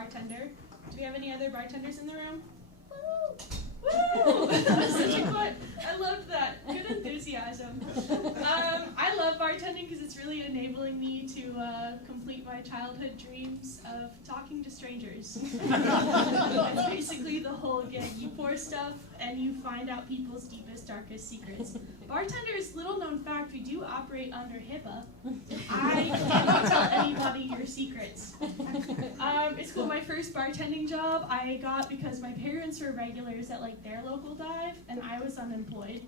bartender. Do we have any other bartenders in the room? Woo! Woo! That was such a quote. I loved that. Good enthusiasm. I love bartending because it's really enabling me to complete my childhood dreams of talking to strangers. That's basically the whole gig. You pour stuff and you find out people's deepest, darkest secrets. Bartenders, little known fact, we do operate under HIPAA. I cannot tell anybody your secrets. It's cool. My first bartending job I got because my parents were regulars at like their local dive and I was unemployed.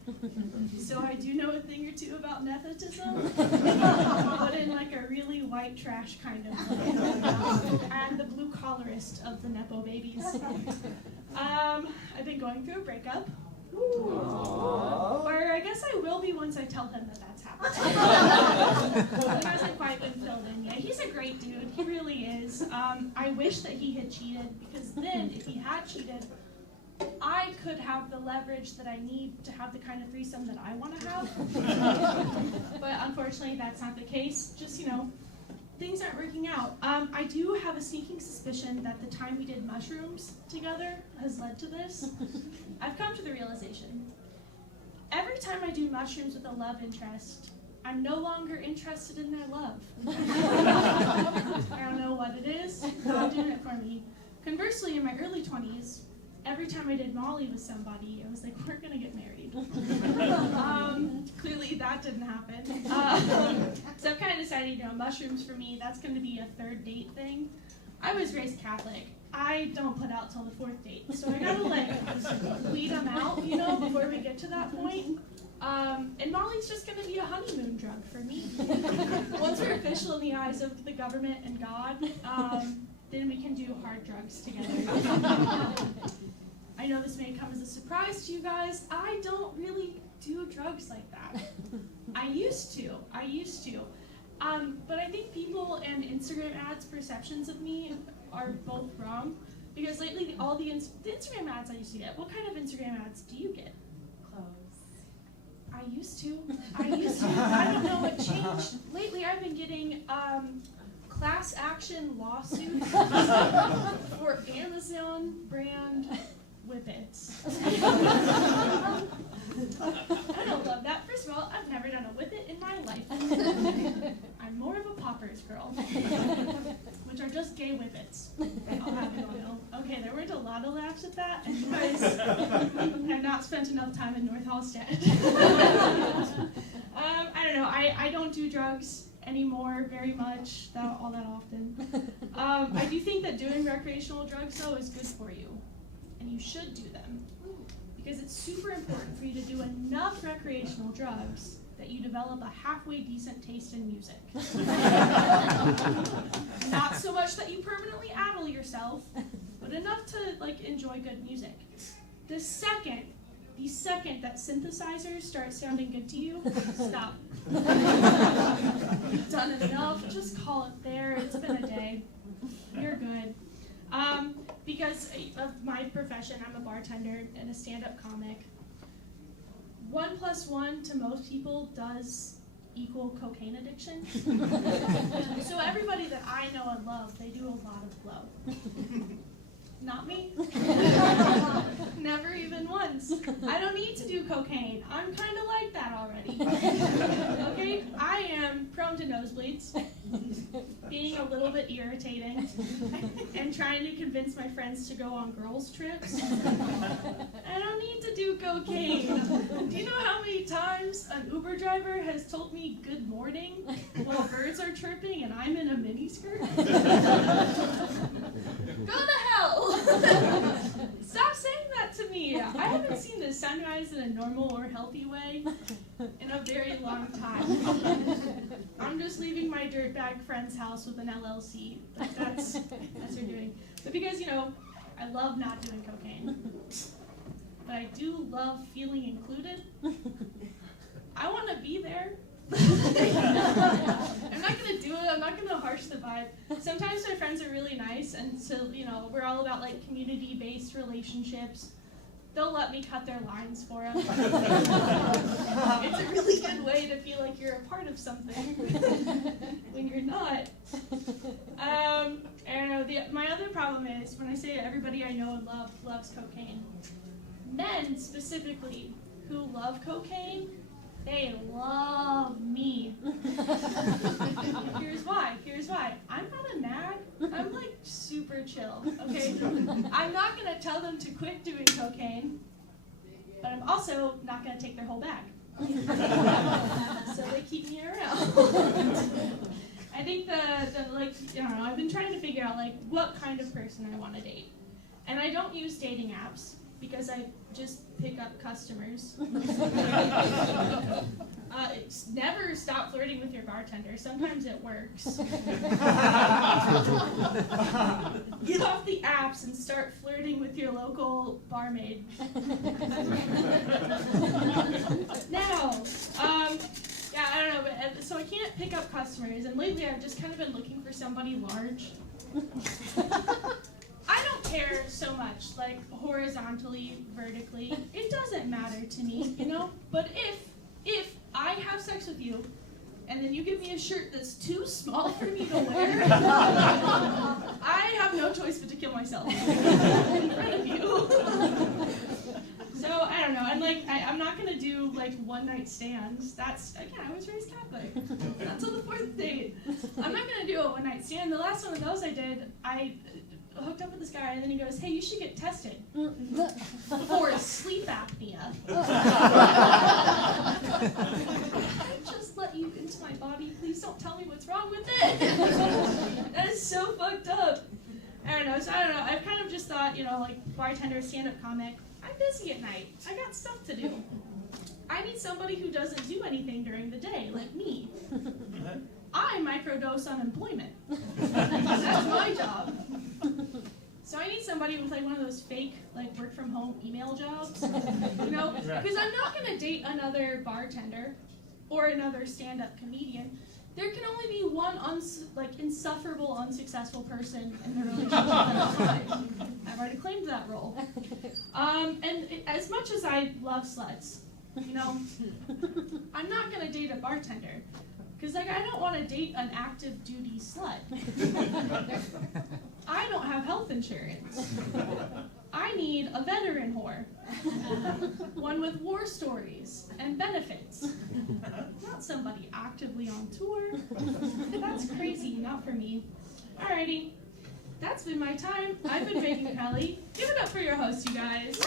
So I do know a thing or two about nepotism, but in like a really white trash kind of way. I'm the blue collarist of the nepo babies. I've been going through a breakup. Or I guess I will be once I tell him that that's happened. It hasn't quite been filled in yet. He's a great dude, he really is. I wish that he had cheated, because then if he had cheated, I could have the leverage that I need to have the kind of threesome that I want to have. But unfortunately that's not the case. Just, things aren't working out. I do have a sneaking suspicion that the time we did mushrooms together has led to this. I've come to the realization, every time I do mushrooms with a love interest, I'm no longer interested in their love. I don't know what it is, not doing it for me. Conversely, in my early 20s, every time I did Molly with somebody, I was like, we're gonna get married. Clearly that didn't happen. So I've kind of decided, mushrooms for me, that's gonna be a third date thing. I was raised Catholic. I don't put out till the fourth date. So I gotta weed them out, before we get to that point. And Molly's just gonna be a honeymoon drug for me. Once we're official in the eyes of the government and God, then we can do hard drugs together. I know this may come as a surprise to you guys. I don't really do drugs like that. I used to. But I think people and Instagram ads' perceptions of me are both wrong. Because lately, all the Instagram ads I used to get, what kind of Instagram ads do you get? Clothes. I used to. I don't know what changed. Lately, I've been getting class action lawsuits for Amazon brand whippets. I don't love that. First of all, I've never done a whippet in my life. I'm more of a poppers girl, which are just gay whippets. I'll have you all know. Okay, there weren't a lot of laughs at that, and you guys have not spent enough time in North Hallstead. I don't know. I don't do drugs anymore very much, all that often. I do think that doing recreational drugs, though, is good for you. And you should do them. Because it's super important for you to do enough recreational drugs that you develop a halfway decent taste in music. Not so much that you permanently addle yourself, but enough to enjoy good music. The second that synthesizers start sounding good to you, stop. You've done enough, just call it there. It's been a day. You're good. Because of my profession, I'm a bartender and a stand-up comic. 1 + 1 to most people does equal cocaine addiction. So everybody that I know and love, they do a lot of blow. Not me. Never even once. I don't need to do cocaine. I'm kind of like that already. Okay? I am prone to nosebleeds, being a little bit irritating, and trying to convince my friends to go on girls' trips. I don't need to do cocaine. Do you know how many times an Uber driver has told me good morning while birds are chirping and I'm in a miniskirt? Go to hell! Stop saying that to me. I haven't seen the sunrise in a normal or healthy way in a very long time. I'm just leaving my dirtbag friend's house with an LLC. That's what you're doing. But because, I love not doing cocaine. But I do love feeling included. I want to be there. I'm not going to do it. I'm not going to harsh the vibe. Sometimes my friends are really nice, and so, we're all about community-based relationships. they'll let me cut their lines for them. It's a really good way to feel like you're a part of something when you're not. I don't know. My other problem is when I say everybody I know and love loves cocaine. Men specifically who love cocaine, they love me. Here's why. I'm not a nag. I'm like super chill, okay? I'm not gonna tell them to quit doing cocaine, but I'm also not gonna take their whole bag. So they keep me around. I think I don't know, I've been trying to figure out like what kind of person I want to date. And I don't use dating apps because I just pick up customers. Never stop flirting with your bartender. Sometimes it works. Get off the apps and start flirting with your local barmaid. Now, yeah, I don't know, but so I can't pick up customers, and lately I've just kind of been looking for somebody large. I don't care so much, like horizontally, vertically. It doesn't matter to me, you know? But if I have sex with you, and then you give me a shirt that's too small for me to wear, I have no choice but to kill myself in front of you. So, I don't know, and like, I'm not gonna do like one-night stands. That's, again, I was raised Catholic. That's on the 4th date. I'm not gonna do a one-night stand. The last one of those I did, I hooked up with this guy, and then he goes, hey, you should get tested for sleep apnea. I just let you into my body. Please don't tell me what's wrong with it. That is so fucked up. I don't know. So I don't know. I've kind of just thought, you know, like bartender, stand-up comic. I'm busy at night. I got stuff to do. I need somebody who doesn't do anything during the day, like me. I microdose unemployment. That's my job. So I need somebody with like one of those fake like work from home email jobs, you know? Because I'm not gonna date another bartender or another stand-up comedian. There can only be one insufferable, unsuccessful person in the relationship that I've already claimed that role. As much as I love sluts, you know, I'm not gonna date a bartender. Because like, I don't want to date an active duty slut. I don't have health insurance. I need a veteran whore. One with war stories and benefits. Not somebody actively on tour. That's crazy, not for me. Alrighty, that's been my time. I've been Regan Kelly. Give it up for your host, you guys.